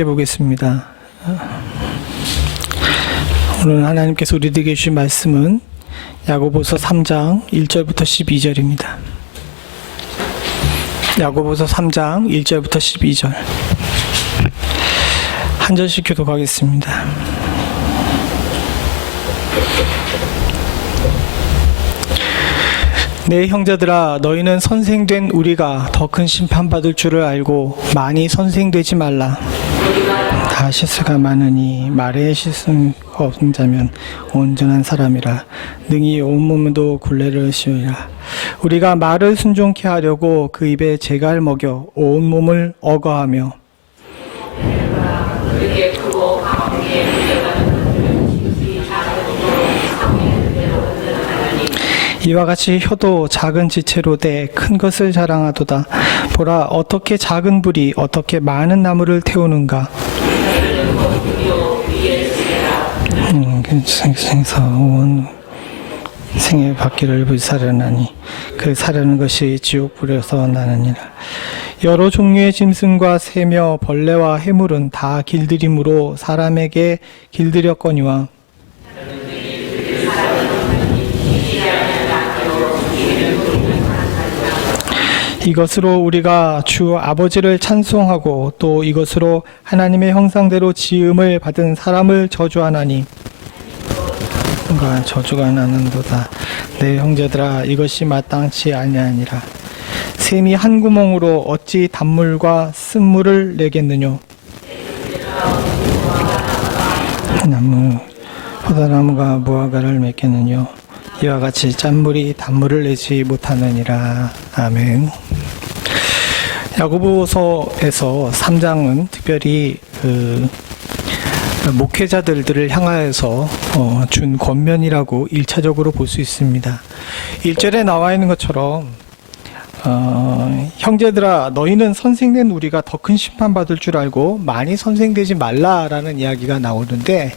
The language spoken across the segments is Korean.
해보겠습니다. 오늘 하나님께서 우리들에게 주신 말씀은 야고보서 3장 1절부터 12절입니다. 야고보서 3장 1절부터 12절 한 절씩 교독하겠습니다. 내 형제들아, 너희는 선생된 우리가 더 큰 심판받을 줄을 알고 많이 선생되지 말라. 다 실수가 많으니 말에 실수가 없는 자면 온전한 사람이라. 능히 온몸도 굴레를 씌우리라. 우리가 말을 순종케 하려고 그 입에 재갈 먹여 온몸을 억어하며 이와 같이 혀도 작은 지체로 돼 큰 것을 자랑하도다. 보라, 어떻게 작은 불이 어떻게 많은 나무를 태우는가. 생서 온 생의 받기를 불사르나니 그 사르는 것이 지옥불에서 나느니라. 여러 종류의 짐승과 새며 벌레와 해물은 다 길들임으로 사람에게 길들였거니와 이것으로 우리가 주 아버지를 찬송하고 또 이것으로 하나님의 형상대로 지음을 받은 사람을 저주하나니 저주가 나는도다. 내 형제들아, 이것이 마땅치 아니하니라. 샘이 한 구멍으로 어찌 단물과 쓴물을 내겠느뇨. 포도나무가 무화과를 맺겠느뇨. 이와 같이 짠물이 단물을 내지 못하느니라. 아멘. 야고보서에서 3장은 특별히 목회자들을 향하여서 준 권면이라고 1차적으로 볼 수 있습니다. 1절에 나와 있는 것처럼 형제들아, 너희는 선생된 우리가 더 큰 심판받을 줄 알고 많이 선생되지 말라라는 이야기가 나오는데,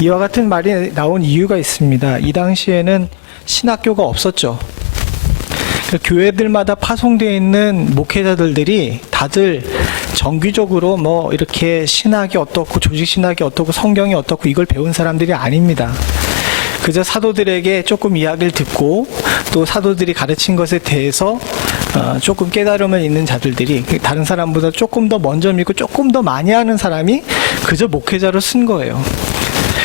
이와 같은 말이 나온 이유가 있습니다. 이 당시에는 신학교가 없었죠. 교회들마다 파송되어 있는 목회자들이 다들 정규적으로 이렇게 신학이 어떻고 조직 신학이 어떻고 성경이 어떻고 이걸 배운 사람들이 아닙니다. 그저 사도들에게 조금 이야기를 듣고 또 사도들이 가르친 것에 대해서 조금 깨달음을 있는 자들이 다른 사람보다 조금 더 먼저 믿고 조금 더 많이 하는 사람이 그저 목회자로 쓴 거예요.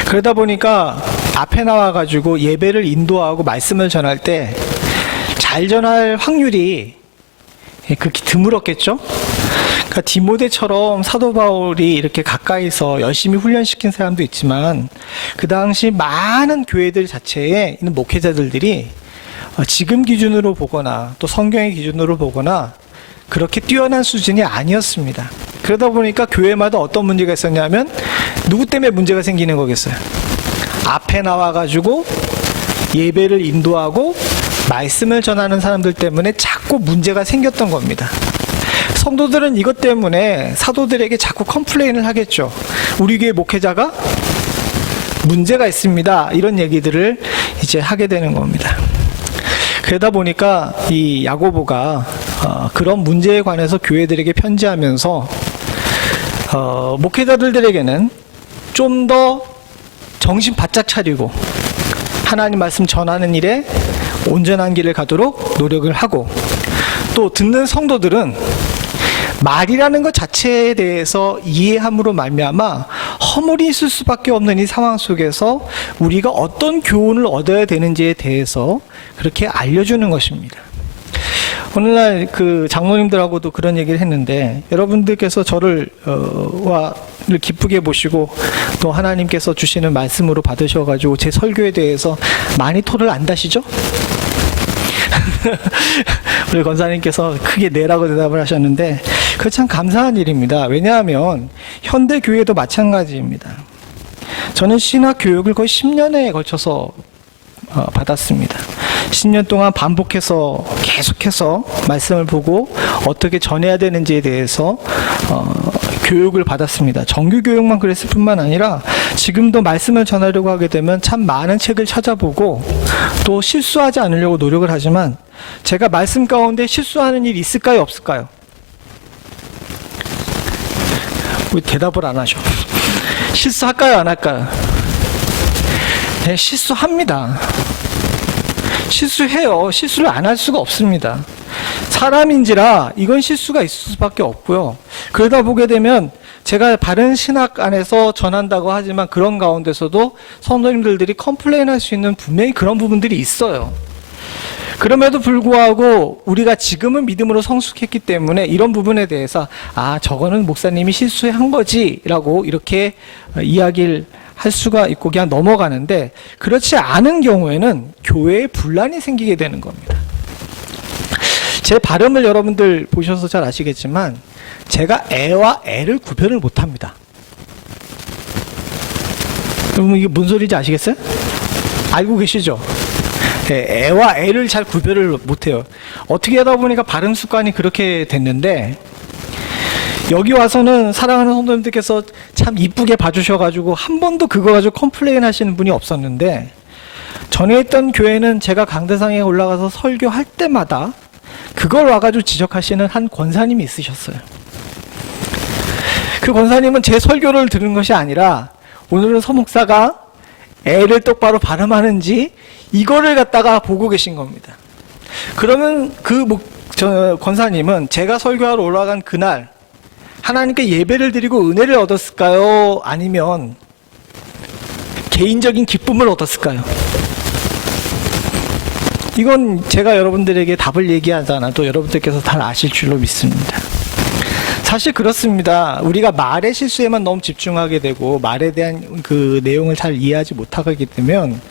그러다 보니까 앞에 나와가지고 예배를 인도하고 말씀을 전할 때 잘 전할 확률이 극히 드물었겠죠? 그러니까 디모데처럼 사도 바울이 이렇게 가까이서 열심히 훈련시킨 사람도 있지만, 그 당시 많은 교회들 자체에 있는 목회자들이 지금 기준으로 보거나 또 성경의 기준으로 보거나 그렇게 뛰어난 수준이 아니었습니다. 그러다 보니까 교회마다 어떤 문제가 있었냐면, 누구 때문에 문제가 생기는 거겠어요? 앞에 나와가지고 예배를 인도하고 말씀을 전하는 사람들 때문에 자꾸 문제가 생겼던 겁니다. 성도들은 이것 때문에 사도들에게 자꾸 컴플레인을 하겠죠. 우리 교회 목회자가 문제가 있습니다, 이런 얘기들을 이제 하게 되는 겁니다. 그러다 보니까 이 야고보가 그런 문제에 관해서 교회들에게 편지하면서 목회자들에게는 좀 더 정신 바짝 차리고 하나님 말씀 전하는 일에 온전한 길을 가도록 노력을 하고, 또 듣는 성도들은 말이라는 것 자체에 대해서 이해함으로 말미암아 허물이 있을 수밖에 없는 이 상황 속에서 우리가 어떤 교훈을 얻어야 되는지에 대해서 그렇게 알려주는 것입니다. 오늘날 그 장로님들하고도 그런 얘기를 했는데, 여러분들께서 저를 기쁘게 보시고 또 하나님께서 주시는 말씀으로 받으셔가지고 제 설교에 대해서 많이 토를 안 다시죠? 우리 권사님께서 크게 네라고 대답을 하셨는데, 그거 참 감사한 일입니다. 왜냐하면 현대 교회도 마찬가지입니다. 저는 신학 교육을 거의 10년에 걸쳐서 받았습니다. 10년 동안 반복해서 계속해서 말씀을 보고 어떻게 전해야 되는지에 대해서 교육을 받았습니다. 정규 교육만 그랬을 뿐만 아니라 지금도 말씀을 전하려고 하게 되면 참 많은 책을 찾아보고 또 실수하지 않으려고 노력을 하지만, 제가 말씀 가운데 실수하는 일이 있을까요, 없을까요? 왜 대답을 안 하셔? 실수할까요, 안 할까요? 네, 실수합니다. 실수해요. 실수를 안 할 수가 없습니다. 사람인지라 이건 실수가 있을 수밖에 없고요. 그러다 보게 되면 제가 바른 신학 안에서 전한다고 하지만 그런 가운데서도 성도님들이 컴플레인할 수 있는 분명히 그런 부분들이 있어요. 그럼에도 불구하고 우리가 지금은 믿음으로 성숙했기 때문에 이런 부분에 대해서 저거는 목사님이 실수한 거지 라고 이렇게 이야기를 할 수가 있고 그냥 넘어가는데, 그렇지 않은 경우에는 교회에 분란이 생기게 되는 겁니다. 제 발음을 여러분들 보셔서 잘 아시겠지만 제가 애와 애를 구별을 못합니다. 그럼 이게 뭔 소리인지 아시겠어요? 알고 계시죠? 네, 애와 애를 잘 구별을 못해요. 어떻게 하다 보니까 발음 습관이 그렇게 됐는데, 여기 와서는 사랑하는 성도님들께서 참 이쁘게 봐주셔가지고 한 번도 그거 가지고 컴플레인 하시는 분이 없었는데, 전에 있던 교회는 제가 강대상에 올라가서 설교할 때마다 그걸 와가지고 지적하시는 한 권사님이 있으셨어요. 그 권사님은 제 설교를 들은 것이 아니라 오늘은 서목사가 애를 똑바로 발음하는지 이거를 갖다가 보고 계신 겁니다. 그러면 권사님은 제가 설교하러 올라간 그날 하나님께 예배를 드리고 은혜를 얻었을까요? 아니면 개인적인 기쁨을 얻었을까요? 이건 제가 여러분들에게 답을 얘기하지 않아도 여러분들께서 잘 아실 줄로 믿습니다. 사실 그렇습니다. 우리가 말의 실수에만 너무 집중하게 되고 말에 대한 그 내용을 잘 이해하지 못하게 되면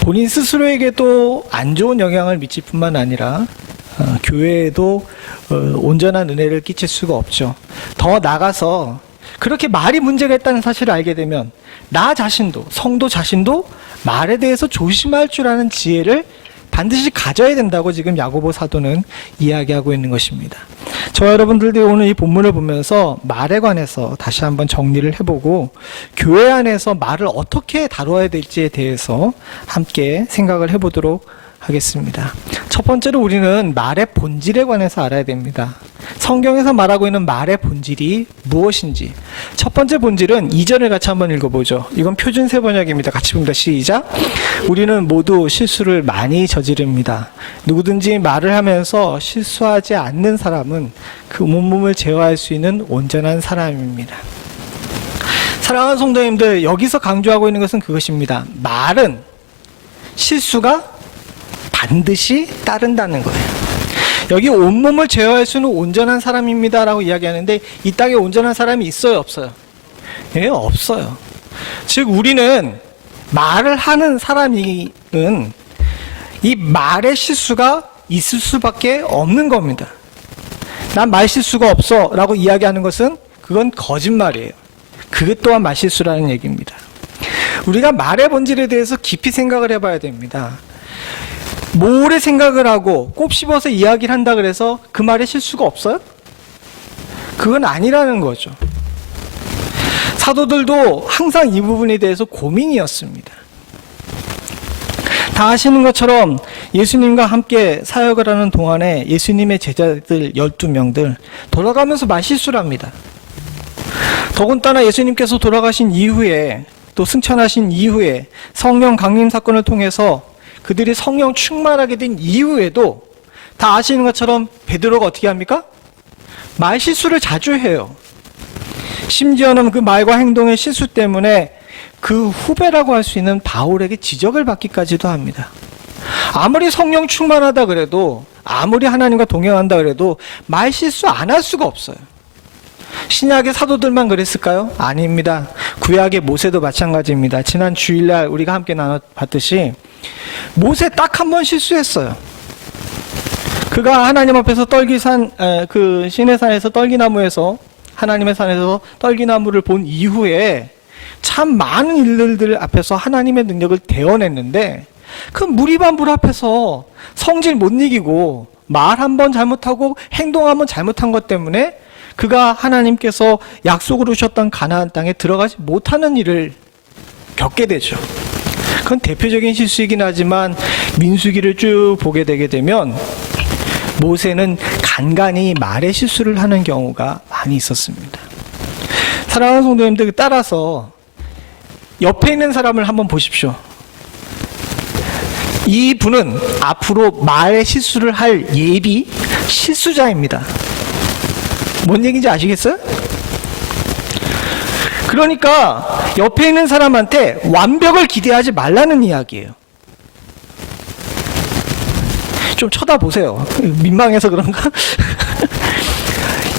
본인 스스로에게도 안 좋은 영향을 미칠 뿐만 아니라 교회에도 온전한 은혜를 끼칠 수가 없죠. 더 나아가서 그렇게 말이 문제가 있다는 사실을 알게 되면 나 자신도, 성도 자신도 말에 대해서 조심할 줄 아는 지혜를 반드시 가져야 된다고 지금 야고보 사도는 이야기하고 있는 것입니다. 저와 여러분들도 오늘 이 본문을 보면서 말에 관해서 다시 한번 정리를 해보고 교회 안에서 말을 어떻게 다루어야 될지에 대해서 함께 생각을 해보도록 하겠습니다. 첫 번째로 우리는 말의 본질에 관해서 알아야 됩니다. 성경에서 말하고 있는 말의 본질이 무엇인지. 첫 번째 본질은 2절을 같이 한번 읽어보죠. 이건 표준세 번역입니다. 같이 봅니다. 시작. 우리는 모두 실수를 많이 저지릅니다. 누구든지 말을 하면서 실수하지 않는 사람은 그 온몸을 제어할 수 있는 온전한 사람입니다. 사랑하는 성도님들, 여기서 강조하고 있는 것은 그것입니다. 말은 실수가 반드시 따른다는 거예요. 여기 온몸을 제어할 수 있는 온전한 사람입니다 라고 이야기하는데, 이 땅에 온전한 사람이 있어요, 없어요? 예, 없어요. 즉 우리는 말을 하는 사람은 이 말의 실수가 있을 수밖에 없는 겁니다. 난 말 실수가 없어 라고 이야기하는 것은 그건 거짓말이에요. 그것 또한 말 실수라는 얘기입니다. 우리가 말의 본질에 대해서 깊이 생각을 해봐야 됩니다. 모래 생각을 하고 꼽씹어서 이야기를 한다 그래서 그 말에 실수가 없어요? 그건 아니라는 거죠. 사도들도 항상 이 부분에 대해서 고민이었습니다. 다 아시는 것처럼 예수님과 함께 사역을 하는 동안에 예수님의 제자들 12명들 돌아가면서 말실수를 합니다. 더군다나 예수님께서 돌아가신 이후에 또 승천하신 이후에 성령 강림 사건을 통해서 그들이 성령 충만하게 된 이후에도 다 아시는 것처럼 베드로가 어떻게 합니까? 말 실수를 자주 해요. 심지어는 그 말과 행동의 실수 때문에 그 후배라고 할 수 있는 바울에게 지적을 받기까지도 합니다. 아무리 성령 충만하다 그래도, 아무리 하나님과 동행한다 그래도 말 실수 안 할 수가 없어요. 신약의 사도들만 그랬을까요? 아닙니다. 구약의 모세도 마찬가지입니다. 지난 주일날 우리가 함께 나눠봤듯이 모세 딱 한 번 실수했어요. 그가 하나님 앞에서 그 시내산에서 떨기나무에서, 하나님의 산에서 떨기나무를 본 이후에 참 많은 일들 앞에서 하나님의 능력을 대언했는데, 그 무리반불 앞에서 성질 못 이기고 말 한 번 잘못하고 행동 한 번 잘못한 것 때문에 그가 하나님께서 약속으로 주셨던 가나안 땅에 들어가지 못하는 일을 겪게 되죠. 그건 대표적인 실수이긴 하지만 민수기를 쭉 보게 되게 되면 모세는 간간히 말의 실수를 하는 경우가 많이 있었습니다. 사랑하는 성도님들, 따라서 옆에 있는 사람을 한번 보십시오. 이 분은 앞으로 말의 실수를 할 예비 실수자입니다. 뭔 얘기인지 아시겠어요? 그러니까 옆에 있는 사람한테 완벽을 기대하지 말라는 이야기예요. 좀 쳐다보세요. 민망해서 그런가?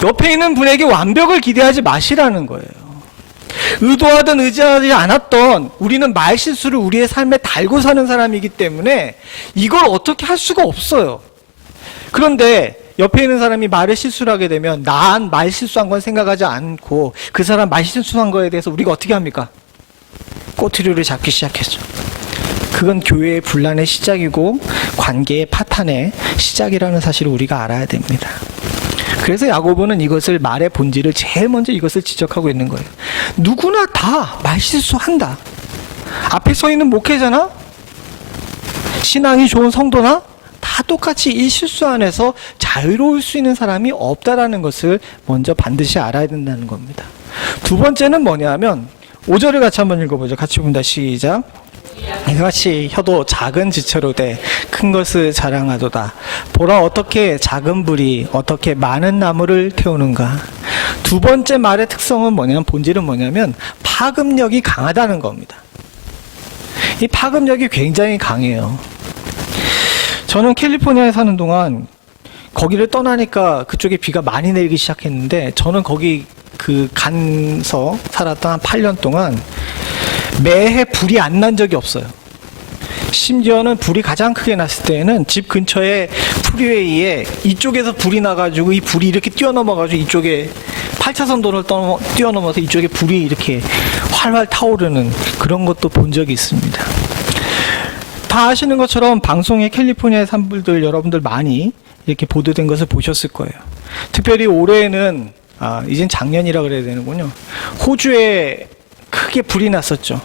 옆에 있는 분에게 완벽을 기대하지 마시라는 거예요. 의도하든 의지하지 않았던 우리는 말실수를 우리의 삶에 달고 사는 사람이기 때문에 이걸 어떻게 할 수가 없어요. 그런데 옆에 있는 사람이 말을 실수를 하게 되면 난 말실수한 건 생각하지 않고 그 사람 말실수한 거에 대해서 우리가 어떻게 합니까? 꼬투리를 잡기 시작했죠. 그건 교회의 분란의 시작이고 관계의 파탄의 시작이라는 사실을 우리가 알아야 됩니다. 그래서 야고보는 이것을 말의 본질을 제일 먼저 이것을 지적하고 있는 거예요. 누구나 다 말실수한다. 앞에 서 있는 목회자나 신앙이 좋은 성도나 다 똑같이 이 실수 안에서 자유로울 수 있는 사람이 없다라는 것을 먼저 반드시 알아야 된다는 겁니다. 두 번째는 뭐냐면 5절을 같이 한번 읽어보죠. 같이 봅니다. 시작. 이같이 혀도 작은 지체로 돼 큰 것을 자랑하도다. 보라 어떻게 작은 불이 어떻게 많은 나무를 태우는가. 두 번째 말의 특성은 뭐냐면 본질은 뭐냐면 파급력이 강하다는 겁니다. 이 파급력이 굉장히 강해요. 저는 캘리포니아에 사는 동안 거기를 떠나니까 그쪽에 비가 많이 내리기 시작했는데 저는 거기 간서 살았던 한 8년 동안 매해 불이 안 난 적이 없어요. 심지어는 불이 가장 크게 났을 때에는 집 근처에 프리웨이에 이쪽에서 불이 나가지고 이 불이 이렇게 뛰어넘어가지고 이쪽에 8차선 도로를 뛰어넘어서 이쪽에 불이 이렇게 활활 타오르는 그런 것도 본 적이 있습니다. 다 아시는 것처럼 방송에 캘리포니아의 산불들 여러분들 많이 이렇게 보도된 것을 보셨을 거예요. 특별히 올해는 이젠 작년이라 그래야 되는군요. 호주에 크게 불이 났었죠.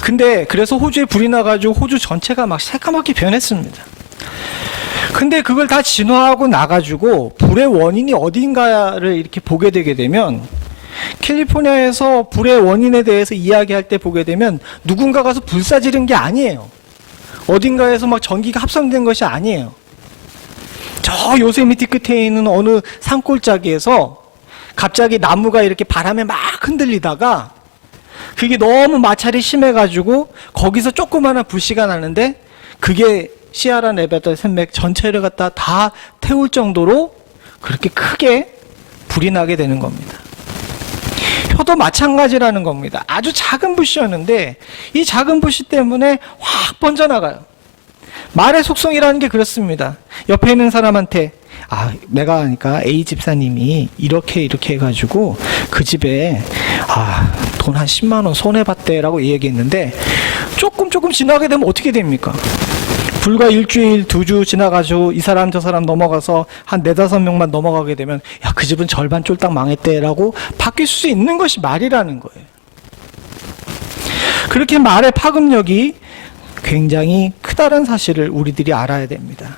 근데 그래서 호주에 불이 나가지고 호주 전체가 막 새까맣게 변했습니다. 근데 그걸 다 진화하고 나가지고 불의 원인이 어딘가를 이렇게 보게 되게 되면 캘리포니아에서 불의 원인에 대해서 이야기할 때 보게 되면 누군가 가서 불사 지른 게 아니에요. 어딘가에서 막 전기가 합성된 것이 아니에요. 저 요세미티 끝에 있는 어느 산골짜기에서 갑자기 나무가 이렇게 바람에 막 흔들리다가 그게 너무 마찰이 심해가지고 거기서 조그마한 불씨가 나는데 그게 시아라 네바다 산맥 전체를 갖다 다 태울 정도로 그렇게 크게 불이 나게 되는 겁니다. 혀도 마찬가지라는 겁니다. 아주 작은 불씨였는데 이 작은 불씨 때문에 확 번져나가요. 말의 속성이라는 게 그렇습니다. 옆에 있는 사람한테 내가 하니까 A 집사님이 이렇게 해가지고 그 집에 돈 한 10만 원 손해봤대라고 얘기했는데 조금 지나게 되면 어떻게 됩니까? 불과 일주일, 2주 지나가지고 이 사람 저 사람 넘어가서 한 4-5명만 넘어가게 되면 그 집은 절반 쫄딱 망했대라고 바뀔 수 있는 것이 말이라는 거예요. 그렇게 말의 파급력이 굉장히 크다는 사실을 우리들이 알아야 됩니다.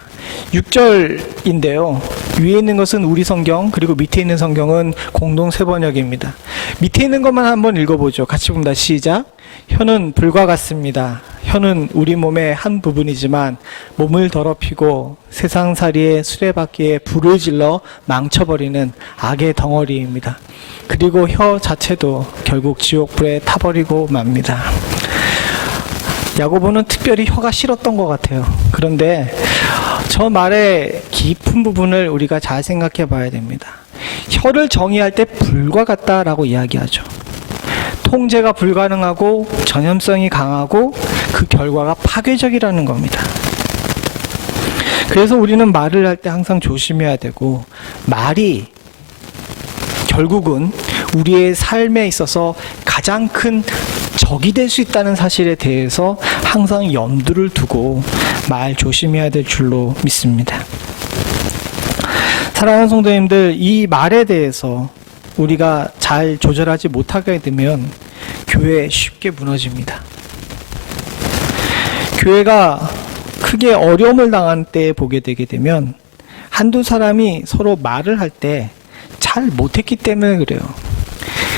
6절인데요. 위에 있는 것은 우리 성경, 그리고 밑에 있는 성경은 공동 세번역입니다. 밑에 있는 것만 한번 읽어보죠. 같이 봅니다. 시작. 혀는 불과 같습니다. 혀는 우리 몸의 한 부분이지만 몸을 더럽히고 세상살이의 수레바퀴에 불을 질러 망쳐버리는 악의 덩어리입니다. 그리고 혀 자체도 결국 지옥불에 타버리고 맙니다. 야고보는 특별히 혀가 싫었던 것 같아요. 그런데 저 말의 깊은 부분을 우리가 잘 생각해 봐야 됩니다. 혀를 정의할 때 불과 같다라고 이야기하죠. 통제가 불가능하고 전염성이 강하고 그 결과가 파괴적이라는 겁니다. 그래서 우리는 말을 할 때 항상 조심해야 되고 말이 결국은 우리의 삶에 있어서 가장 큰 적이 될 수 있다는 사실에 대해서 항상 염두를 두고 말 조심해야 될 줄로 믿습니다. 사랑하는 성도님들, 이 말에 대해서 우리가 잘 조절하지 못하게 되면 교회 쉽게 무너집니다. 교회가 크게 어려움을 당한 때에 보게 되게 되면 한두 사람이 서로 말을 할 때 잘 못했기 때문에 그래요.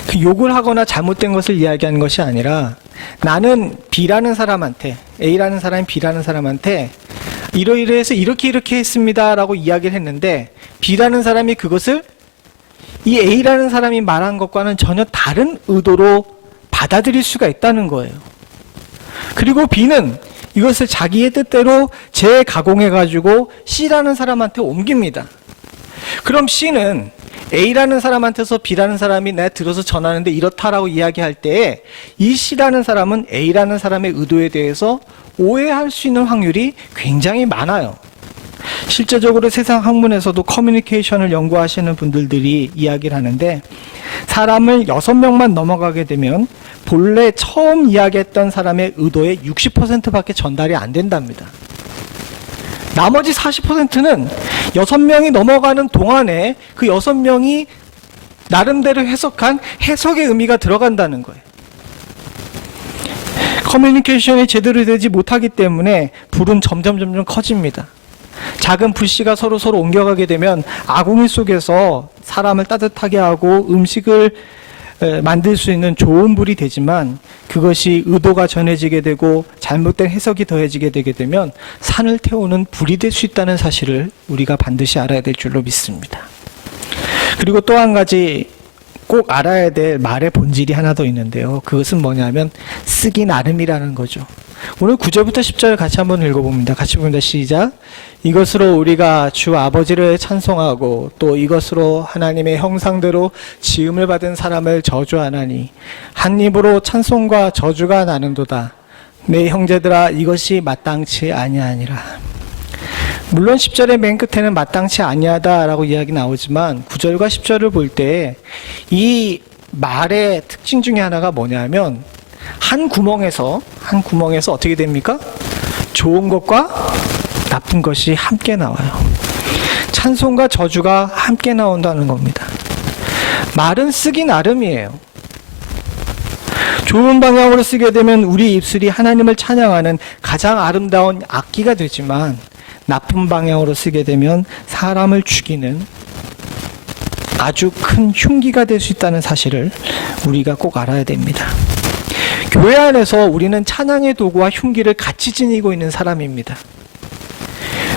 그 욕을 하거나 잘못된 것을 이야기하는 것이 아니라 나는 B라는 사람한테, A라는 사람이 B라는 사람한테 이러이러해서 이렇게 했습니다 라고 이야기를 했는데 B라는 사람이 그것을 이 A라는 사람이 말한 것과는 전혀 다른 의도로 받아들일 수가 있다는 거예요. 그리고 B는 이것을 자기의 뜻대로 재가공해가지고 C라는 사람한테 옮깁니다. 그럼 C는 A라는 사람한테서 B라는 사람이 내가 들어서 전하는데 이렇다라고 이야기할 때에 이 C라는 사람은 A라는 사람의 의도에 대해서 오해할 수 있는 확률이 굉장히 많아요. 실제적으로 세상 학문에서도 커뮤니케이션을 연구하시는 분들이 이야기를 하는데 사람을 6명만 넘어가게 되면 본래 처음 이야기했던 사람의 의도의 60%밖에 전달이 안 된답니다. 나머지 40%는 6명이 넘어가는 동안에 그 6명이 나름대로 해석한 해석의 의미가 들어간다는 거예요. 커뮤니케이션이 제대로 되지 못하기 때문에 불은 점점 커집니다. 작은 불씨가 서로 옮겨가게 되면 아궁이 속에서 사람을 따뜻하게 하고 음식을 만들 수 있는 좋은 불이 되지만 그것이 의도가 전해지게 되고 잘못된 해석이 더해지게 되게 되면 산을 태우는 불이 될 수 있다는 사실을 우리가 반드시 알아야 될 줄로 믿습니다. 그리고 또 한 가지 꼭 알아야 될 말의 본질이 하나 더 있는데요. 그것은 뭐냐면 쓰기 나름이라는 거죠. 오늘 9절부터 10절 같이 한번 읽어봅니다. 같이 봅니다. 시작. 이것으로 우리가 주 아버지를 찬송하고 또 이것으로 하나님의 형상대로 지음을 받은 사람을 저주하나니 한 입으로 찬송과 저주가 나는도다. 내 형제들아 이것이 마땅치 아니하니라. 물론 10절의 맨 끝에는 마땅치 아니하다라고 이야기 나오지만 9절과 10절을 볼 때 이 말의 특징 중에 하나가 뭐냐면 한 구멍에서 어떻게 됩니까? 좋은 것과 나쁜 것이 함께 나와요. 찬송과 저주가 함께 나온다는 겁니다. 말은 쓰기 나름이에요. 좋은 방향으로 쓰게 되면 우리 입술이 하나님을 찬양하는 가장 아름다운 악기가 되지만 나쁜 방향으로 쓰게 되면 사람을 죽이는 아주 큰 흉기가 될 수 있다는 사실을 우리가 꼭 알아야 됩니다. 교회 안에서 우리는 찬양의 도구와 흉기를 같이 지니고 있는 사람입니다.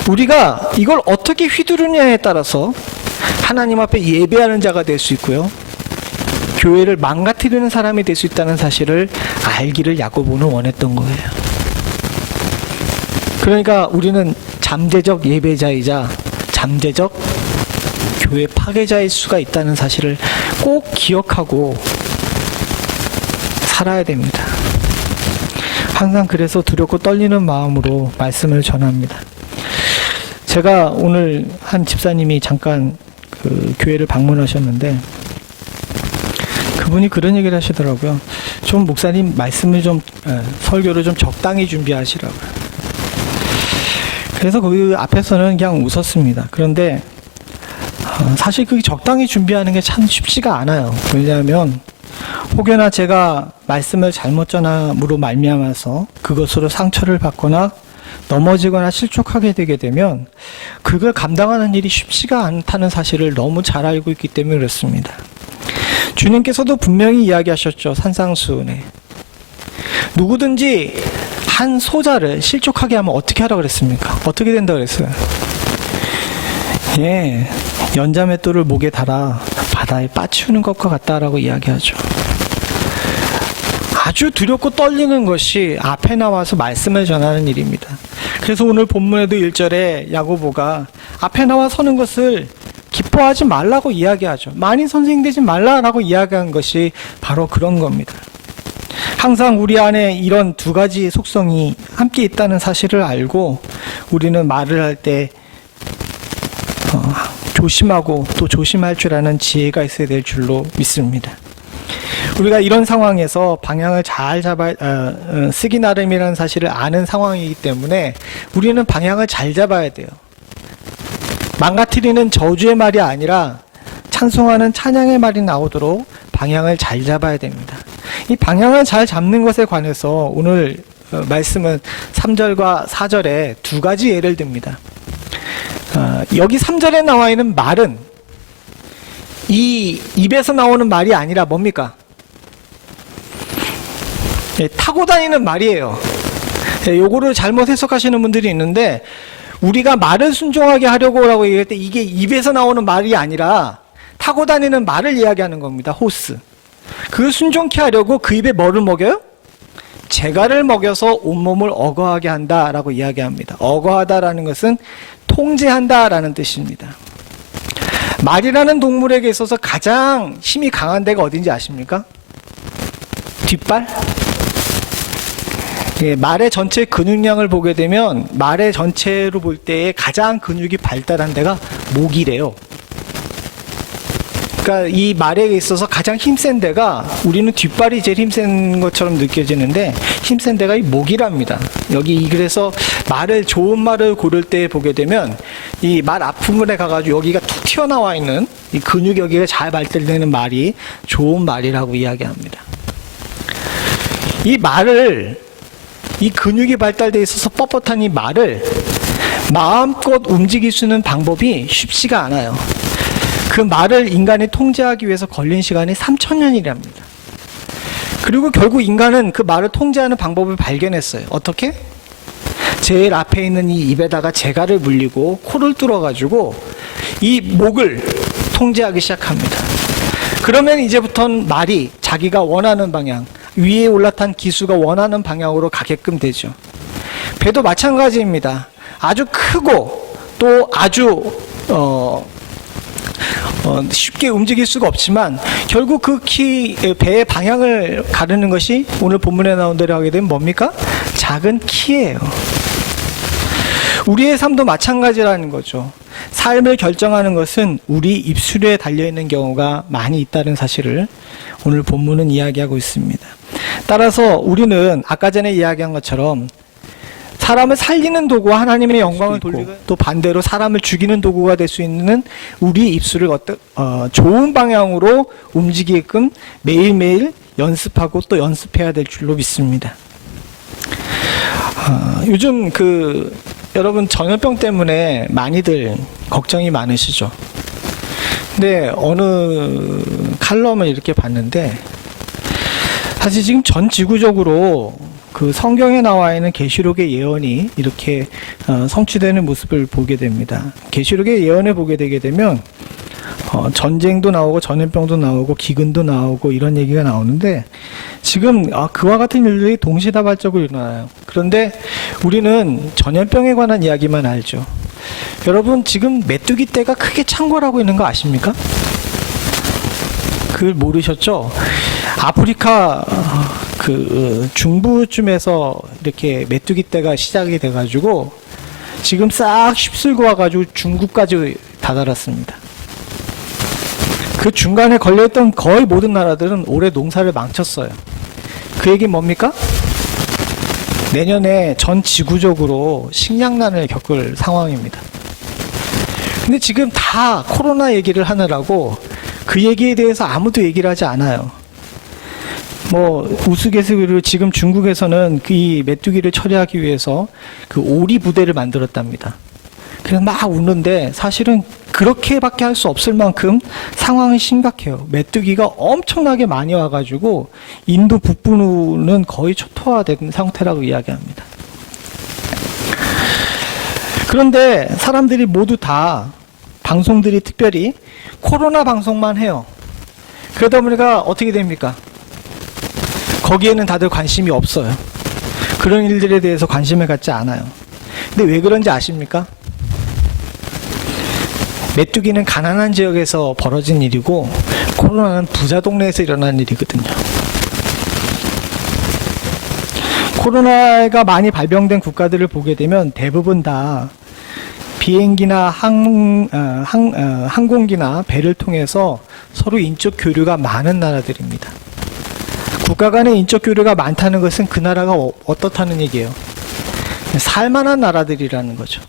우리가 이걸 어떻게 휘두르냐에 따라서 하나님 앞에 예배하는 자가 될 수 있고요. 교회를 망가뜨리는 사람이 될 수 있다는 사실을 알기를 야고보는 원했던 거예요. 그러니까 우리는 잠재적 예배자이자 잠재적 교회 파괴자일 수가 있다는 사실을 꼭 기억하고 살아야 됩니다. 항상 그래서 두렵고 떨리는 마음으로 말씀을 전합니다. 제가 오늘 한 집사님이 잠깐 그 교회를 방문하셨는데 그분이 그런 얘기를 하시더라고요. 좀 목사님 말씀을 설교를 좀 적당히 준비하시라고요. 그래서 그 앞에서는 그냥 웃었습니다. 그런데 사실 그 적당히 준비하는 게 참 쉽지가 않아요. 왜냐하면 혹여나 제가 말씀을 잘못 전함으로 말미암아서 그것으로 상처를 받거나 넘어지거나 실족하게 되게 되면 그걸 감당하는 일이 쉽지가 않다는 사실을 너무 잘 알고 있기 때문에 그렇습니다. 주님께서도 분명히 이야기하셨죠. 산상수훈에. 누구든지 한 소자를 실족하게 하면 어떻게 하라고 그랬습니까? 어떻게 된다고 그랬어요? 예, 연자맷돌을 목에 달아 바다에 빠치우는 것과 같다라고 이야기하죠. 아주 두렵고 떨리는 것이 앞에 나와서 말씀을 전하는 일입니다. 그래서 오늘 본문에도 1절에 야고보가 앞에 나와 서는 것을 기뻐하지 말라고 이야기하죠. 많이 선생되지 말라라고 이야기한 것이 바로 그런 겁니다. 항상 우리 안에 이런 두 가지 속성이 함께 있다는 사실을 알고 우리는 말을 할 때 조심하고 또 조심할 줄 아는 지혜가 있어야 될 줄로 믿습니다. 우리가 이런 상황에서 방향을 잘 잡아야 쓰기 나름이라는 사실을 아는 상황이기 때문에 우리는 방향을 잘 잡아야 돼요. 망가뜨리는 저주의 말이 아니라 찬송하는 찬양의 말이 나오도록 방향을 잘 잡아야 됩니다. 이 방향을 잘 잡는 것에 관해서 오늘 말씀은 3절과 4절에 두 가지 예를 듭니다. 여기 3절에 나와 있는 말은 이 입에서 나오는 말이 아니라 뭡니까? 예, 타고 다니는 말이에요. 예, 요거를 잘못 해석하시는 분들이 있는데, 우리가 말을 순종하게 하려고 얘기할 때 이게 입에서 나오는 말이 아니라 타고 다니는 말을 이야기하는 겁니다. 호스. 그 순종케 하려고 그 입에 뭐를 먹여요? 재갈을 먹여서 온몸을 어거하게 한다라고 이야기합니다. 어거하다라는 것은 통제한다라는 뜻입니다. 말이라는 동물에게 있어서 가장 힘이 강한 데가 어딘지 아십니까? 뒷발? 예, 말의 전체 근육량을 보게 되면 말의 전체로 볼 때에 가장 근육이 발달한 데가 목이래요. 그러니까 이 말에 있어서 가장 힘센 데가, 우리는 뒷발이 제일 힘센 것처럼 느껴지는데 힘센 데가 이 목이랍니다. 여기 그래서 말을, 좋은 말을 고를 때 보게 되면 이 말 앞부분에 가가지고 여기가 툭 튀어나와 있는 이 근육, 여기가 잘 발달되는 말이 좋은 말이라고 이야기합니다. 이 말을, 이 근육이 발달되어 있어서 뻣뻣한 이 말을 마음껏 움직일 수 있는 방법이 쉽지가 않아요. 그 말을 인간이 통제하기 위해서 걸린 시간이 3000년이랍니다. 그리고 결국 인간은 그 말을 통제하는 방법을 발견했어요. 어떻게? 제일 앞에 있는 이 입에다가 재갈을 물리고 코를 뚫어가지고 이 목을 통제하기 시작합니다. 그러면 이제부터는 말이 자기가 원하는 방향, 위에 올라탄 기수가 원하는 방향으로 가게끔 되죠. 배도 마찬가지입니다. 아주 크고 또 아주 쉽게 움직일 수가 없지만 결국 그 배의 방향을 가르는 것이 오늘 본문에 나온 대로 하게 되면 뭡니까? 작은 키예요. 우리의 삶도 마찬가지라는 거죠. 삶을 결정하는 것은 우리 입술에 달려있는 경우가 많이 있다는 사실을 오늘 본문은 이야기하고 있습니다. 따라서 우리는 아까 전에 이야기한 것처럼 사람을 살리는 도구와 하나님의 영광을 돌리고, 또 반대로 사람을 죽이는 도구가 될 수 있는 우리 입술을 좋은 방향으로 움직이게끔 매일매일 연습하고 또 연습해야 될 줄로 믿습니다. 요즘 여러분 전염병 때문에 많이들 걱정이 많으시죠. 근데 어느 칼럼을 이렇게 봤는데, 사실 지금 전 지구적으로 그 성경에 나와 있는 계시록의 예언이 이렇게 성취되는 모습을 보게 됩니다. 계시록의 예언을 보게 되게 되면 전쟁도 나오고 전염병도 나오고 기근도 나오고 이런 얘기가 나오는데, 지금 그와 같은 일들이 동시다발적으로 일어나요. 그런데 우리는 전염병에 관한 이야기만 알죠. 여러분, 지금 메뚜기 떼가 크게 창궐하고 있는 거 아십니까? 그걸 모르셨죠? 아프리카 중부쯤에서 이렇게 메뚜기 떼가 시작이 돼가지고 지금 싹 휩쓸고 와가지고 중국까지 다다랐습니다. 그 중간에 걸려있던 거의 모든 나라들은 올해 농사를 망쳤어요. 그 얘기는 뭡니까? 내년에 전 지구적으로 식량난을 겪을 상황입니다. 근데 지금 다 코로나 얘기를 하느라고 그 얘기에 대해서 아무도 얘기를 하지 않아요. 우스갯소리로 지금 중국에서는 이 메뚜기를 처리하기 위해서 그 오리 부대를 만들었답니다. 그래서 막 웃는데 사실은 그렇게밖에 할 수 없을 만큼 상황이 심각해요. 메뚜기가 엄청나게 많이 와가지고 인도 북부는 거의 초토화된 상태라고 이야기합니다. 그런데 사람들이 모두 다, 방송들이 특별히 코로나 방송만 해요. 그러다 보니까 어떻게 됩니까? 거기에는 다들 관심이 없어요. 그런 일들에 대해서 관심을 갖지 않아요. 근데 왜 그런지 아십니까? 메뚜기는 가난한 지역에서 벌어진 일이고 코로나는 부자 동네에서 일어난 일이거든요. 코로나가 많이 발병된 국가들을 보게 되면 대부분 다 비행기나 항공기나 배를 통해서 서로 인적 교류가 많은 나라들입니다. 국가 간의 인적 교류가 많다는 것은 그 나라가 어떻다는 얘기예요? 살만한 나라들이라는 거죠.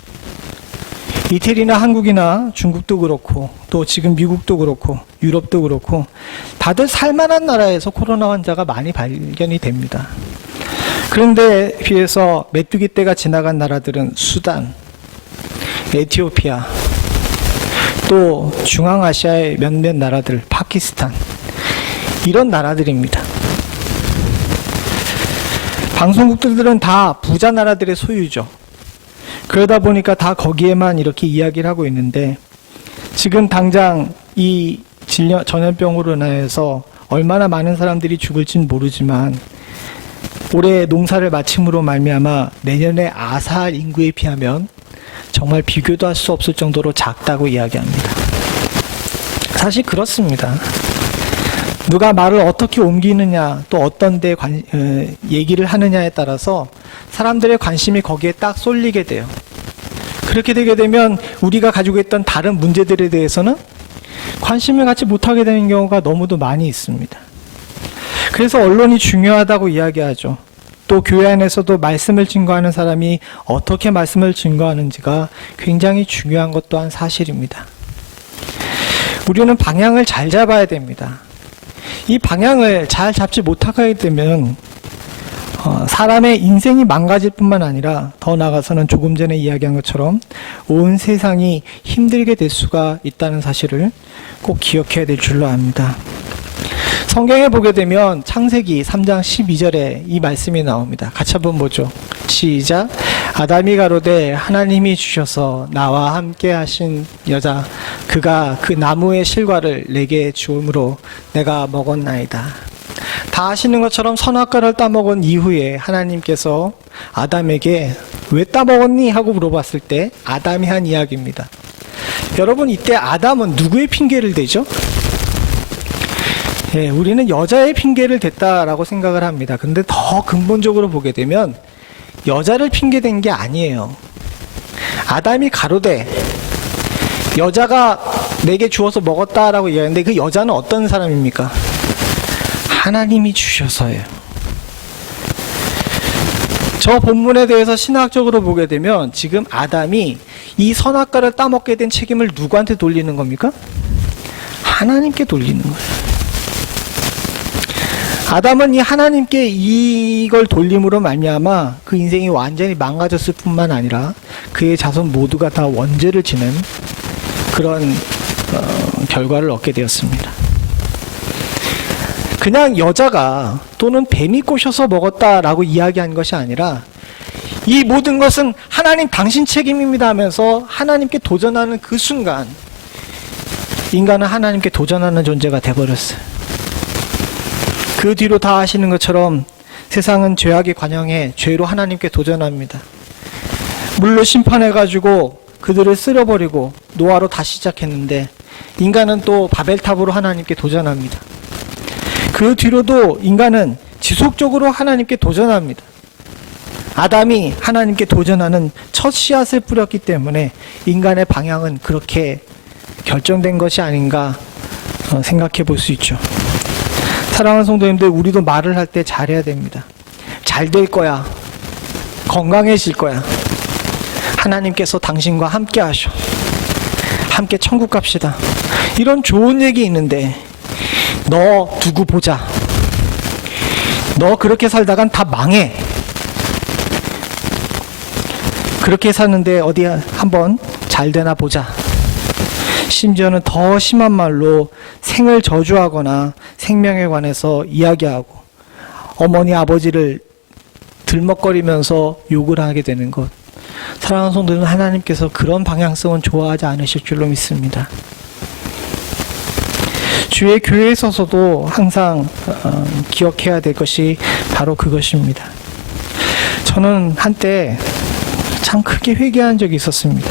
이태리나 한국이나 중국도 그렇고 또 지금 미국도 그렇고 유럽도 그렇고 다들 살만한 나라에서 코로나 환자가 많이 발견이 됩니다. 그런데 비해서 메뚜기 떼가 지나간 나라들은 수단, 에티오피아, 또 중앙아시아의 몇몇 나라들, 파키스탄, 이런 나라들입니다. 방송국들은 다 부자 나라들의 소유죠. 그러다 보니까 다 거기에만 이렇게 이야기를 하고 있는데, 지금 당장 이 전염병으로 인해서 얼마나 많은 사람들이 죽을지는 모르지만 올해 농사를 마침으로 말미암아 내년에 아사할 인구에 비하면 정말 비교도 할 수 없을 정도로 작다고 이야기합니다. 사실 그렇습니다. 누가 말을 어떻게 옮기느냐, 또 어떤 데 얘기를 하느냐에 따라서 사람들의 관심이 거기에 딱 쏠리게 돼요. 그렇게 되게 되면 우리가 가지고 있던 다른 문제들에 대해서는 관심을 갖지 못하게 되는 경우가 너무도 많이 있습니다. 그래서 언론이 중요하다고 이야기하죠. 또 교회 안에서도 말씀을 증거하는 사람이 어떻게 말씀을 증거하는지가 굉장히 중요한 것 또한 사실입니다. 우리는 방향을 잘 잡아야 됩니다. 이 방향을 잘 잡지 못하게 되면 사람의 인생이 망가질 뿐만 아니라 더 나아가서는 조금 전에 이야기한 것처럼 온 세상이 힘들게 될 수가 있다는 사실을 꼭 기억해야 될 줄로 압니다. 성경에 보게 되면 창세기 3장 12절에 이 말씀이 나옵니다. 같이 한번 보죠. 시작. 아담이 가로되 하나님이 주셔서 나와 함께 하신 여자 그가 그 나무의 실과를 내게 주므로 내가 먹었나이다. 다 아시는 것처럼 선악과를 따먹은 이후에 하나님께서 아담에게 왜 따먹었니? 하고 물어봤을 때 아담이 한 이야기입니다. 여러분, 이때 아담은 누구의 핑계를 대죠? 예, 우리는 여자의 핑계를 댔다라고 생각을 합니다. 근데 더 근본적으로 보게 되면 여자를 핑계댄 게 아니에요. 아담이 가로되 여자가 내게 주어서 먹었다라고 이야기하는데 그 여자는 어떤 사람입니까? 하나님이 주셔서예요. 저 본문에 대해서 신학적으로 보게 되면 지금 아담이 이 선악과를 따먹게 된 책임을 누구한테 돌리는 겁니까? 하나님께 돌리는 거예요. 아담은 이 하나님께 이걸 돌림으로 말미암아 그 인생이 완전히 망가졌을 뿐만 아니라 그의 자손 모두가 다 원죄를 지는 그런 결과를 얻게 되었습니다. 그냥 여자가 또는 뱀이 꼬셔서 먹었다라고 이야기한 것이 아니라 이 모든 것은 하나님 당신 책임입니다 하면서 하나님께 도전하는 그 순간 인간은 하나님께 도전하는 존재가 돼버렸어요. 그 뒤로 다 아시는 것처럼 세상은 죄악에 관영해 죄로 하나님께 도전합니다. 물로 심판해가지고 그들을 쓸어버리고 노아로 다시 시작했는데 인간은 또 바벨탑으로 하나님께 도전합니다. 그 뒤로도 인간은 지속적으로 하나님께 도전합니다. 아담이 하나님께 도전하는 첫 씨앗을 뿌렸기 때문에 인간의 방향은 그렇게 결정된 것이 아닌가 생각해 볼 수 있죠. 사랑하는 성도님들, 우리도 말을 할 때 잘해야 됩니다. 잘 될 거야. 건강해질 거야. 하나님께서 당신과 함께 하셔. 함께 천국 갑시다. 이런 좋은 얘기 있는데 너 두고 보자. 너 그렇게 살다간 다 망해. 그렇게 사는데 어디 한번 잘 되나 보자. 심지어는 더 심한 말로 생을 저주하거나 생명에 관해서 이야기하고 어머니 아버지를 들먹거리면서 욕을 하게 되는 것. 사랑하는 성도들은 하나님께서 그런 방향성은 좋아하지 않으실 줄로 믿습니다. 주의 교회에 있어서도 항상 기억해야 될 것이 바로 그것입니다. 저는 한때 참 크게 회개한 적이 있었습니다.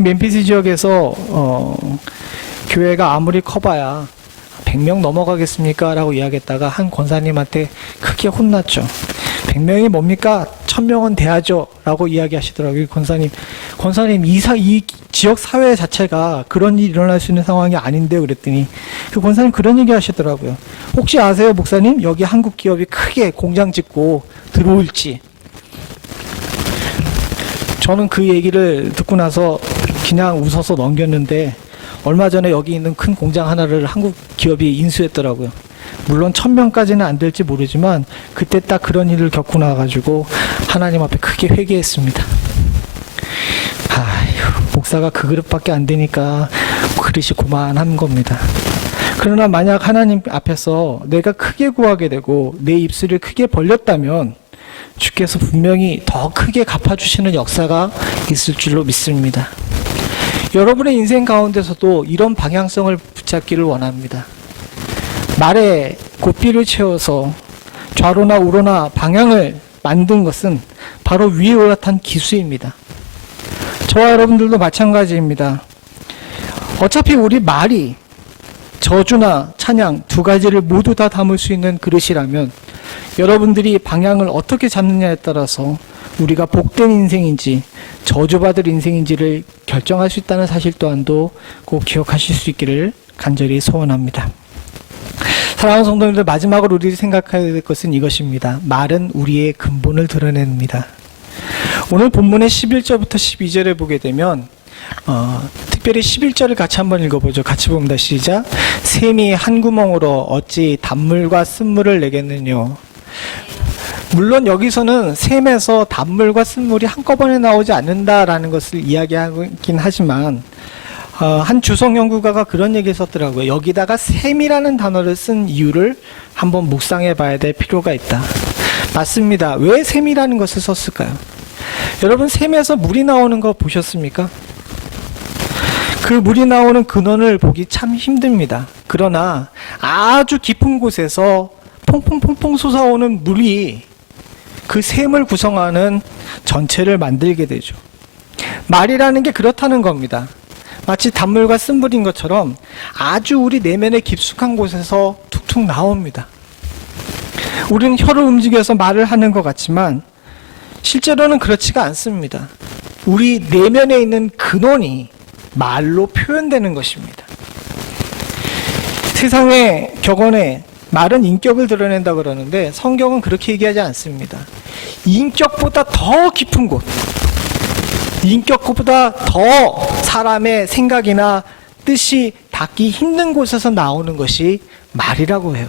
멤피스 지역에서 교회가 아무리 커봐야 100명 넘어가겠습니까? 라고 이야기했다가 한 권사님한테 크게 혼났죠. 100명이 뭡니까? 1000명은 돼야죠. 라고 이야기하시더라고요. 권사님, 이 지역 사회 자체가 그런 일이 일어날 수 있는 상황이 아닌데 그랬더니 그 권사님 그런 얘기 하시더라고요. 혹시 아세요, 목사님? 여기 한국 기업이 크게 공장 짓고 들어올지. 저는 그 얘기를 듣고 나서 그냥 웃어서 넘겼는데 얼마 전에 여기 있는 큰 공장 하나를 한국 기업이 인수했더라고요. 물론 1000명까지는 안 될지 모르지만 그때 딱 그런 일을 겪고 나가지고 하나님 앞에 크게 회개했습니다. 아휴. 목사가 그 그릇밖에 안 되니까 그릇이 고만한 겁니다. 그러나 만약 하나님 앞에서 내가 크게 구하게 되고 내 입술을 크게 벌렸다면 주께서 분명히 더 크게 갚아주시는 역사가 있을 줄로 믿습니다. 여러분의 인생 가운데서도 이런 방향성을 붙잡기를 원합니다. 말에 고삐를 채워서 좌로나 우로나 방향을 만든 것은 바로 위에 올라탄 기수입니다. 저와 여러분들도 마찬가지입니다. 어차피 우리 말이 저주나 찬양 두 가지를 모두 다 담을 수 있는 그릇이라면 여러분들이 방향을 어떻게 잡느냐에 따라서 우리가 복된 인생인지 저주받을 인생인지를 결정할 수 있다는 사실 또한도 꼭 기억하실 수 있기를 간절히 소원합니다. 사랑하는 성도님들, 마지막으로 우리가 생각해야 될 것은 이것입니다. 말은 우리의 근본을 드러냅니다. 오늘 본문의 11절부터 12절에 보게 되면 특별히 11절을 같이 한번 읽어보죠. 같이 봅니다. 시작. 샘이 한 구멍으로 어찌 단물과 쓴물을 내겠느뇨. 물론 여기서는 샘에서 단물과 쓴물이 한꺼번에 나오지 않는다라는 것을 이야기하긴 하지만 한 주석 연구가가 그런 얘기 썼더라고요. 여기다가 샘이라는 단어를 쓴 이유를 한번 묵상해 봐야 될 필요가 있다. 맞습니다. 왜 샘이라는 것을 썼을까요? 여러분, 샘에서 물이 나오는 거 보셨습니까? 그 물이 나오는 근원을 보기 참 힘듭니다. 그러나 아주 깊은 곳에서 퐁퐁퐁퐁 솟아오는 물이 그 샘을 구성하는 전체를 만들게 되죠. 말이라는 게 그렇다는 겁니다. 마치 단물과 쓴물인 것처럼 아주 우리 내면의 깊숙한 곳에서 툭툭 나옵니다. 우리는 혀를 움직여서 말을 하는 것 같지만 실제로는 그렇지가 않습니다. 우리 내면에 있는 근원이 말로 표현되는 것입니다. 세상의 격언에 말은 인격을 드러낸다 그러는데 성경은 그렇게 얘기하지 않습니다. 인격보다 더 깊은 곳, 인격보다 더 사람의 생각이나 뜻이 닿기 힘든 곳에서 나오는 것이 말이라고 해요.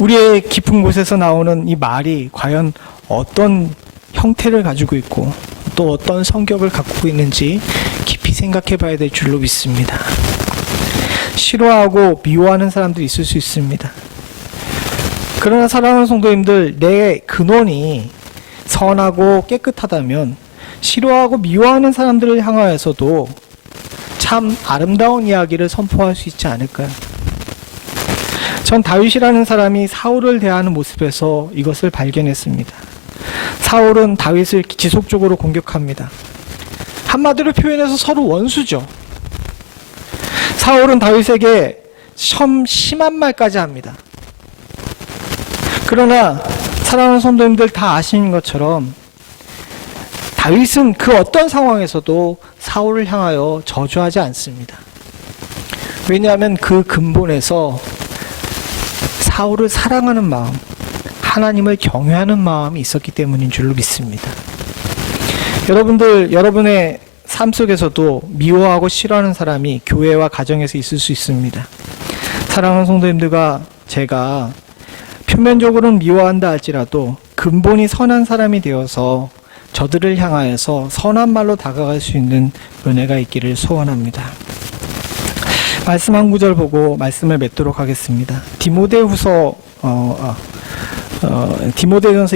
우리의 깊은 곳에서 나오는 이 말이 과연 어떤 형태를 가지고 있고 또 어떤 성격을 갖고 있는지 깊이 생각해 봐야 될 줄로 믿습니다. 싫어하고 미워하는 사람들이 있을 수 있습니다. 그러나 사랑하는 성도님들, 내 근원이 선하고 깨끗하다면 싫어하고 미워하는 사람들을 향하여서도 참 아름다운 이야기를 선포할 수 있지 않을까요? 전 다윗이라는 사람이 사울을 대하는 모습에서 이것을 발견했습니다. 사울은 다윗을 지속적으로 공격합니다. 한마디로 표현해서 서로 원수죠. 사울은 다윗에게 심한 말까지 합니다. 그러나 사랑하는 성도님들 다 아시는 것처럼 다윗은 그 어떤 상황에서도 사울을 향하여 저주하지 않습니다. 왜냐하면 그 근본에서 사울을 사랑하는 마음, 하나님을 경외하는 마음이 있었기 때문인 줄로 믿습니다. 여러분들, 여러분의 삶 속에서도 미워하고 싫어하는 사람이 교회와 가정에서 있을 수 있습니다. 사랑하는 성도님들과 제가 표면적으로는 미워한다 할지라도 근본이 선한 사람이 되어서 저들을 향하여서 선한 말로 다가갈 수 있는 은혜가 있기를 소원합니다. 말씀 한 구절 보고 말씀을 맺도록 하겠습니다. 디모데전서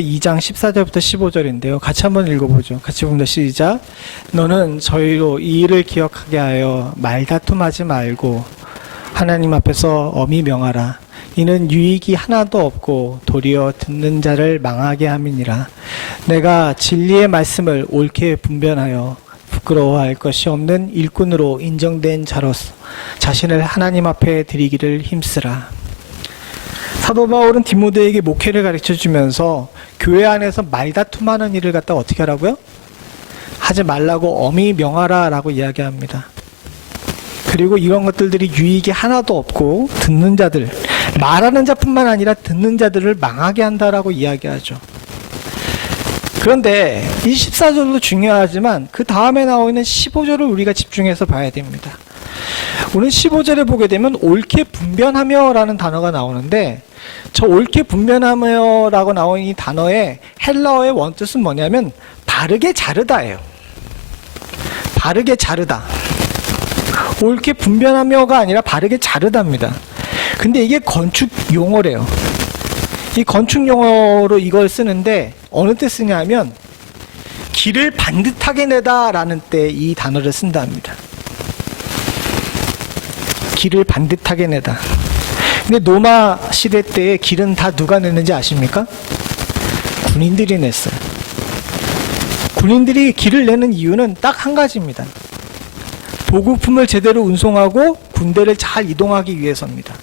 2장 14절부터 15절인데요. 같이 한번 읽어보죠. 같이 봅니다. 시작. 너는 저희로 이 일을 기억하게 하여 말다툼하지 말고 하나님 앞에서 엄히 명하라. 이는 유익이 하나도 없고 도리어 듣는 자를 망하게 함이니라. 내가 진리의 말씀을 옳게 분별하여 부끄러워할 것이 없는 일꾼으로 인정된 자로서 자신을 하나님 앞에 드리기를 힘쓰라. 사도 바울은 디모데에게 목회를 가르쳐주면서 교회 안에서 말다툼하는 일을 갖다 어떻게 하라고요? 하지 말라고 엄히 명하라 라고 이야기합니다. 그리고 이런 것들이 유익이 하나도 없고 듣는 자들, 말하는 자뿐만 아니라 듣는 자들을 망하게 한다라고 이야기하죠. 그런데 이 14절도 중요하지만 그 다음에 나오는 15절을 우리가 집중해서 봐야 됩니다. 오늘 15절에 보게 되면 옳게 분변하며 라는 단어가 나오는데 저 옳게 분변하며 라고 나오는 이 단어의 헬라어의 원뜻은 뭐냐면 바르게 자르다예요. 바르게 자르다. 옳게 분별하며가 아니라 바르게 자르답니다. 근데 이게 건축 용어래요. 이 건축 용어로 이걸 쓰는데 어느 때 쓰냐면 길을 반듯하게 내다라는 때 이 단어를 쓴다 합니다. 길을 반듯하게 내다. 근데 로마 시대 때의 길은 다 누가 냈는지 아십니까? 군인들이 냈어요. 군인들이 길을 내는 이유는 딱 한 가지입니다. 보급품을 제대로 운송하고 군대를 잘 이동하기 위해서입니다.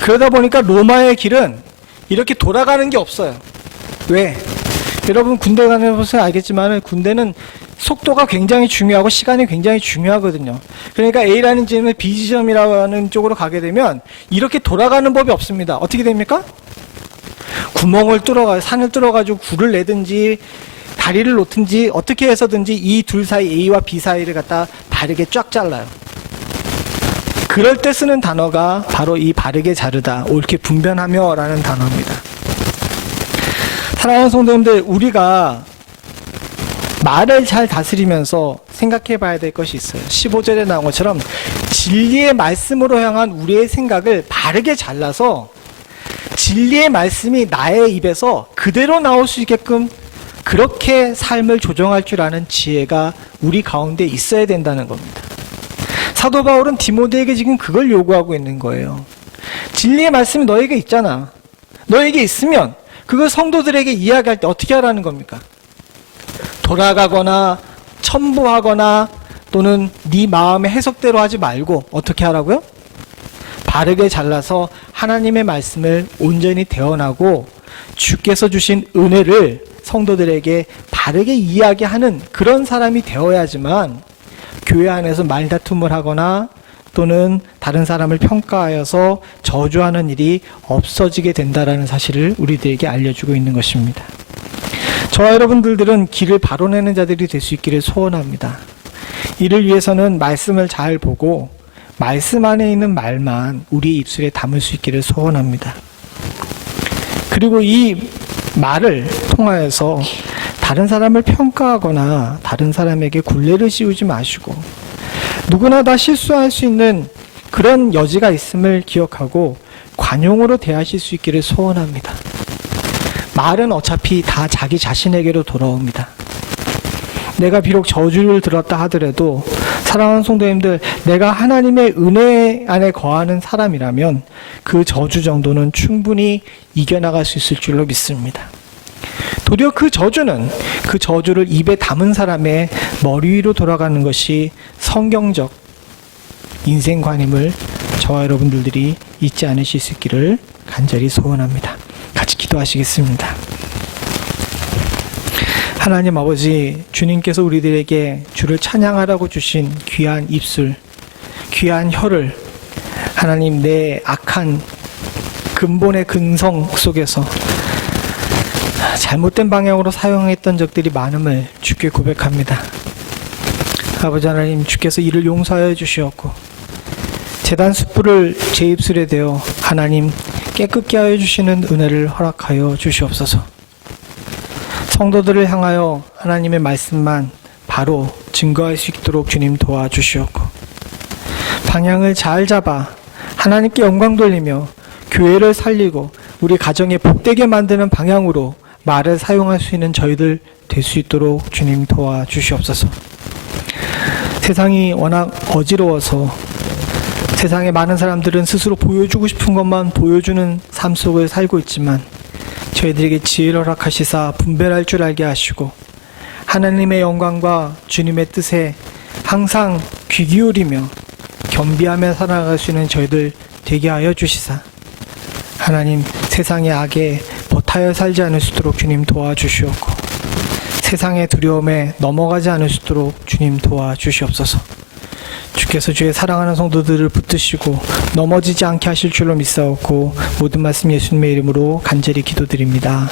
그러다 보니까 로마의 길은 이렇게 돌아가는 게 없어요. 왜? 여러분 군대 가는 것은 알겠지만 군대는 속도가 굉장히 중요하고 시간이 굉장히 중요하거든요. 그러니까 A라는 지점을 B 지점이라고 하는 쪽으로 가게 되면 이렇게 돌아가는 법이 없습니다. 어떻게 됩니까? 구멍을 뚫어가 산을 뚫어가지고 굴을 내든지 다리를 놓든지 어떻게 해서든지 이 둘 사이 A와 B 사이를 갖다 바르게 쫙 잘라요. 그럴 때 쓰는 단어가 바로 이 바르게 자르다, 옳게 분변하며 라는 단어입니다. 사랑하는 성도님들, 우리가 말을 잘 다스리면서 생각해 봐야 될 것이 있어요. 15절에 나온 것처럼 진리의 말씀으로 향한 우리의 생각을 바르게 잘라서 진리의 말씀이 나의 입에서 그대로 나올 수 있게끔 그렇게 삶을 조정할 줄 아는 지혜가 우리 가운데 있어야 된다는 겁니다. 사도 바울은 디모데에게 지금 그걸 요구하고 있는 거예요. 진리의 말씀이 너에게 있잖아. 너에게 있으면 그걸 성도들에게 이야기할 때 어떻게 하라는 겁니까? 돌아가거나 첨부하거나 또는 네 마음의 해석대로 하지 말고 어떻게 하라고요? 바르게 잘라서 하나님의 말씀을 온전히 대언하고 주께서 주신 은혜를 성도들에게 바르게 이야기하는 그런 사람이 되어야지만 교회 안에서 말다툼을 하거나 또는 다른 사람을 평가하여서 저주하는 일이 없어지게 된다라는 사실을 우리들에게 알려주고 있는 것입니다. 저와 여러분들은 길을 바로 내는 자들이 될 수 있기를 소원합니다. 이를 위해서는 말씀을 잘 보고 말씀 안에 있는 말만 우리 입술에 담을 수 있기를 소원합니다. 그리고 이 말을 통하여서 다른 사람을 평가하거나 다른 사람에게 굴레를 씌우지 마시고 누구나 다 실수할 수 있는 그런 여지가 있음을 기억하고 관용으로 대하실 수 있기를 소원합니다. 말은 어차피 다 자기 자신에게로 돌아옵니다. 내가 비록 저주를 들었다 하더라도 사랑하는 성도님들, 내가 하나님의 은혜 안에 거하는 사람이라면 그 저주 정도는 충분히 이겨나갈 수 있을 줄로 믿습니다. 도리어 그 저주를 입에 담은 사람의 머리 위로 돌아가는 것이 성경적 인생관임을 저와 여러분들이 잊지 않으실 수 있기를 간절히 소원합니다. 같이 기도하시겠습니다. 하나님 아버지, 주님께서 우리들에게 주를 찬양하라고 주신 귀한 입술, 귀한 혀를 하나님 내 악한 근본의 근성 속에서 잘못된 방향으로 사용했던 적들이 많음을 주께 고백합니다. 아버지 하나님, 주께서 이를 용서하여 주시었고 제단 숯불을 제 입술에 대어 하나님 깨끗게 하여 주시는 은혜를 허락하여 주시옵소서. 성도들을 향하여 하나님의 말씀만 바로 증거할 수 있도록 주님 도와주시옵고 방향을 잘 잡아 하나님께 영광 돌리며 교회를 살리고 우리 가정에 복되게 만드는 방향으로 말을 사용할 수 있는 저희들 될 수 있도록 주님 도와주시옵소서. 세상이 워낙 어지러워서 세상의 많은 사람들은 스스로 보여주고 싶은 것만 보여주는 삶 속을 살고 있지만 저희들에게 지혜를 허락하시사 분별할 줄 알게 하시고 하나님의 영광과 주님의 뜻에 항상 귀 기울이며 겸비하며 살아갈 수 있는 저희들 되게 하여 주시사 하나님 세상의 악에 버타여 살지 않을 수 있도록 주님 도와주시옵고 세상의 두려움에 넘어가지 않을 수 있도록 주님 도와주시옵소서. 주께서 주의 사랑하는 성도들을 붙드시고 넘어지지 않게 하실 줄로 믿사옵고 모든 말씀 예수님의 이름으로 간절히 기도드립니다.